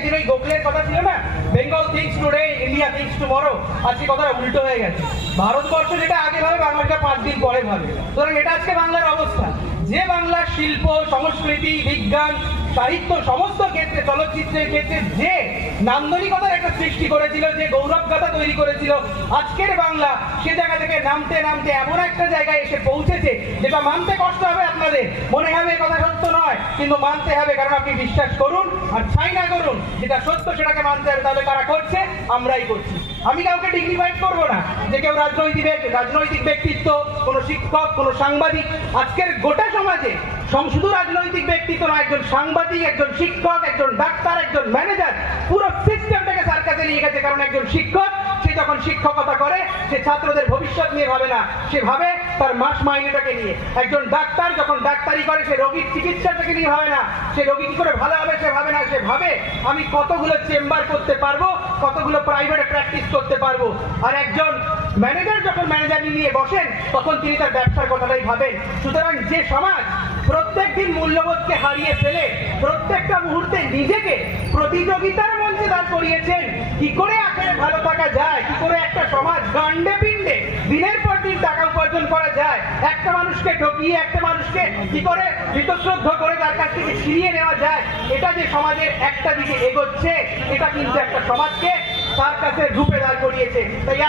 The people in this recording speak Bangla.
একদিন ওই গোখলের কথা ছিল না, Bengal things today India things tomorrow, আজকে কথাটা উল্টো হয়ে গেছে। ভারতবর্ষ যেটা আগে ভাবে বাংলাটা 5 দিন পরে ভাবে। সুতরাং এটা আজকে বাংলার অবস্থা। যে বাংলার শিল্প, সংস্কৃতি, বিজ্ঞান, সাহিত্য সমস্ত ক্ষেত্রে, চলচ্চিত্রের ক্ষেত্রে যে নান্দনিকতার একটা সৃষ্টি করেছিল, যে গৌরবগাথা তৈরি করেছিল, আজকের বাংলা সে জায়গা থেকে নামতে নামতে এমন একটা জায়গায় এসে পৌঁছেছে যেটা মানতে কষ্ট হবে আপনাদের। মনে হবে কথা সত্য নয়, কিন্তু মানতে হবে, কারণ আপনি বিশ্বাস করুন আর ছাই না করুন, যেটা সত্য সেটাকে মানতে হবে। তাহলে কারা করছে? আমরাই করছি। আমি কাউকে ডিগনিফাইড করবো না যে কেউ রাজনৈতিক ব্যক্তিত্ব, কোনো শিক্ষক, কোনো সাংবাদিক। আজকের গোটা সমাজে শুধু রাজনৈতিক ব্যক্তিত্ব নয়, একজন সাংবাদিক, একজন শিক্ষক, একজন ডাক্তার, একজন ম্যানেজার, পুরো সিস্টেমটাকে তার কাছে নিয়ে গেছে। কারণ একজন শিক্ষক, সে যখন শিক্ষকতা করে সে ছাত্রদের ভবিষ্যৎ নিয়ে ভাবে না, সে ভাবে তার মাস মাইনেটাকে নিয়ে। একজন ডাক্তার যখন ডাক্তারি করে সে রোগীর চিকিৎসাটাকে নিয়ে ভাবে না, সে রোগী কি করে ভালো হবে সে ভাবে না, সে ভাবে আমি কতগুলো চেম্বার করতে পারবো, কতগুলো প্রাইভেটে প্র্যাকটিস করতে পারবো। আর একজন ম্যানেজার যখন ম্যানেজার নিয়ে বসেন তখন তিনি তার ব্যবসার কথাটাই ভাবেন। সুতরাং যে সমাজ প্রত্যেকদিন মূল্যবোধকে হারিয়ে ফেলে প্রত্যেকটা মুহূর্তে নিজেকে প্রতিযোগিতার মঞ্চে দাঁড় করিয়েছেন, কি করে আখেরে ভালো থাকা যায়, কি করে একটা সমাজ গান্ডে পিণ্ডে দিনের পর দিন টাকা উপার্জন করা যায়, একটা মানুষকে ঠকিয়ে একটা মানুষকে কি করে বীতশ্রদ্ধ করে তার কাছ থেকে ছিনিয়ে নেওয়া যায়, এটা যে সমাজের একটা দিকে এগোচ্ছে, এটা কিন্তু একটা সমাজকে তার কাছে রূপে দাঁড় করিয়েছে। তাই